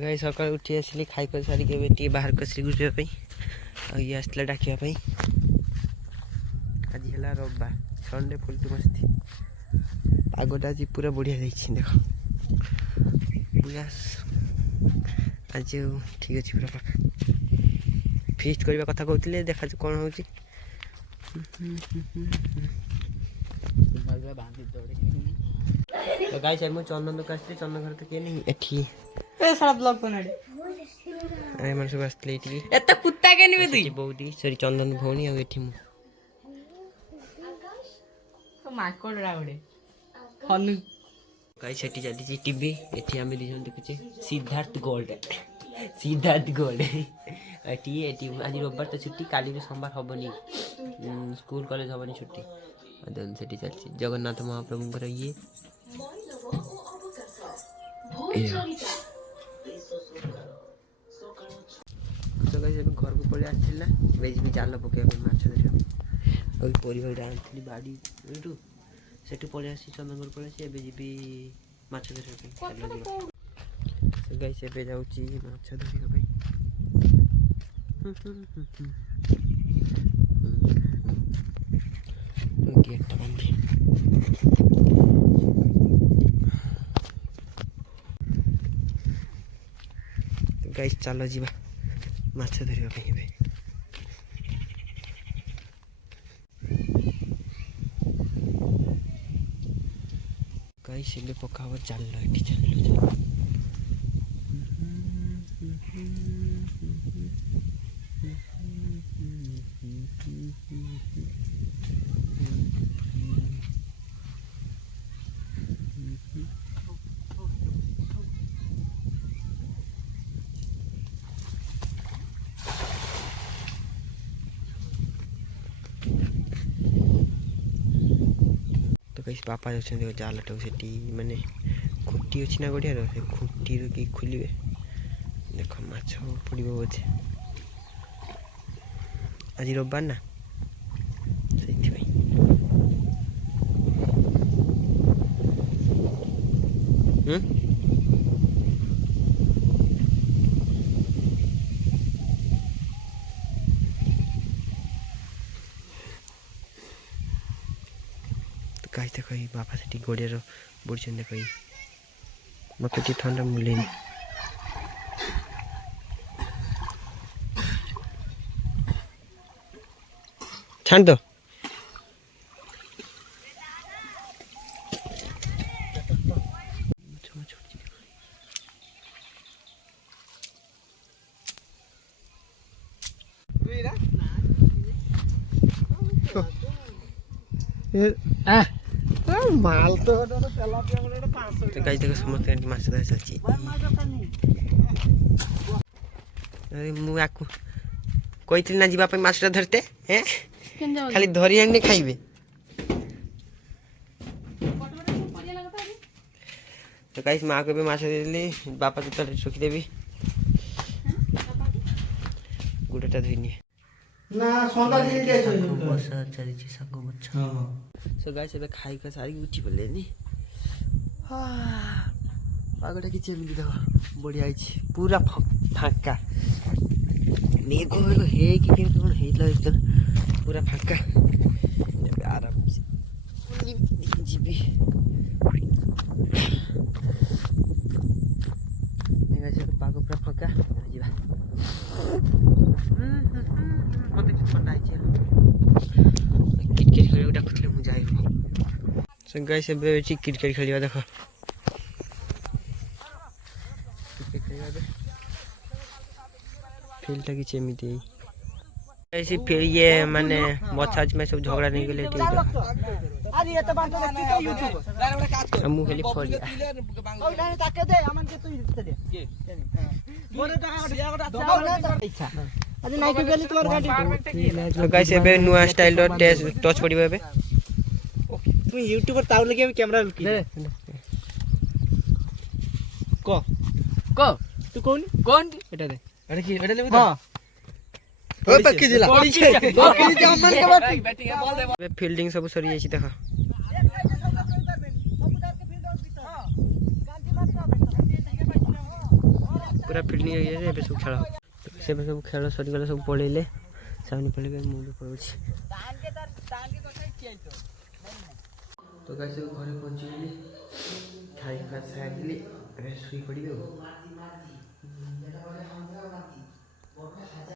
गाई सकाळ उठी आसिली खाई कर सारी के बाहर को श्री गुजर ये आसला डाकिया आज है रविवार संडे फुल टू मस्ती पागटा आज पूरा बढ़िया देख आज ठीक अच्छे पूरा पाक फिस्ट करने कथा कहते देखा कौन हो गाई साइड में चंदन दुकान आसती चंदन घर तो किए नहीं एठी सारा ब्लॉग बनाड़े अरे मन सब आसले एठी एत कुत्ता के निबे तुई बौदी सॉरी चंदन भौणी आ एठी मु तो माकोड रावडे हनु गाई सेठी चली टीवी एठी आमे दिजन देखुचे सिद्धार्थ गोल्ड एठी एठी आज रविवार तो छुट्टी काली भी सोमवार हबनी स्कूल कॉलेज हबनी छुट्टी अदन सेठी चलची जगन्नाथ महाप्रभु कर ये तो गाइस अभी घर को पळे आछिला बेज भी जाल पके माछ धरिया ओइ परिवार आनथली बाडी एटू सेटू पळे आसी चंदनगर पळे से बेज भी माछ धरिया पे चलो जी तो गाइस एबे जाउची माछ धरिया भाई गेट बंद तो गाइस चलो जीवा माछ धरिया पे भाई गाइस एबे पकाव चल एठी चल तो कहीं पापा जो जालटा से माने खुट्टी अच्छी ना गड़िया से खुट्टी कि खोलिए देख माछ पड़ बोधे आज रविवार ना से कहीं तो कहीं बापा से गोड़े बुढ़ी देख मत ठंडा मिले छाड़ दो माल तो गाई देखो समस्त माछ धर चलती अरे मुझे आपको कही ना जीवा माछटा धरते हैं खाली धरी आने खाइबे तो गाइस माँ को भी माछ देली बापा तो तले रखीदेवी गुड़ाटा धोनी ना सोंदा दिन के बसा चली संग मछ सो गाइस एबे खाई का सारी उठी बोले नी पागटा कि चेमिली देखो बढ़िया आइछि पूरा फांका मेघो हे कि कोन हेला एकदम पूरा फांका एबे आराम से जीबी मेगा से पागो पूरा फांका जीवा मते कि ठंडा आइछि क्रिकेट खेले डाकुतले मु जाई सो गाइस एबे क्रिकेट खेलिया देखो क्रिकेट खेलिया दे फील्ड की चेमिति ऐसी फिर ये माने बच्चा में सब झगड़ा नहीं गेले ठीक अरे ये तो बात तो की तो यूट्यूब हमू खाली फोड़िया ओइ ताके दे अमन के तू दे के बोले टाका इच्छा आज नाइट गेली तोर गाड़ी तो गाइस एबे नुआ स्टाइल रो टच पड़िबो एबे तू यूट्यूबर ताउ लगे हम कैमरा लुकी को को तू कौन एटा दे अरे की एटा लेबे हां ओ पक्की दिला पक्की के अमन के बात फील्डिंग सब सरी जाई देखा पूरा फिल्डिंग ହେଇଯାଇଛି ଏବେ ସବୁ ଖେଳ ସେବେ ସବୁ ଖେଳ ସରିଗଲା ସବୁ ପଳେଇଲେ ସେମାନେ ପଳେଇବେ ମୁଁ ବି ପଳଉଛି ତ ଗାଈ ସବୁ ଘରେ ପହଞ୍ଚିଗଲି ଖାଇବା ସାରିଲି ଏବେ ଶୋଇ ପଡ଼ିବି ଆଉ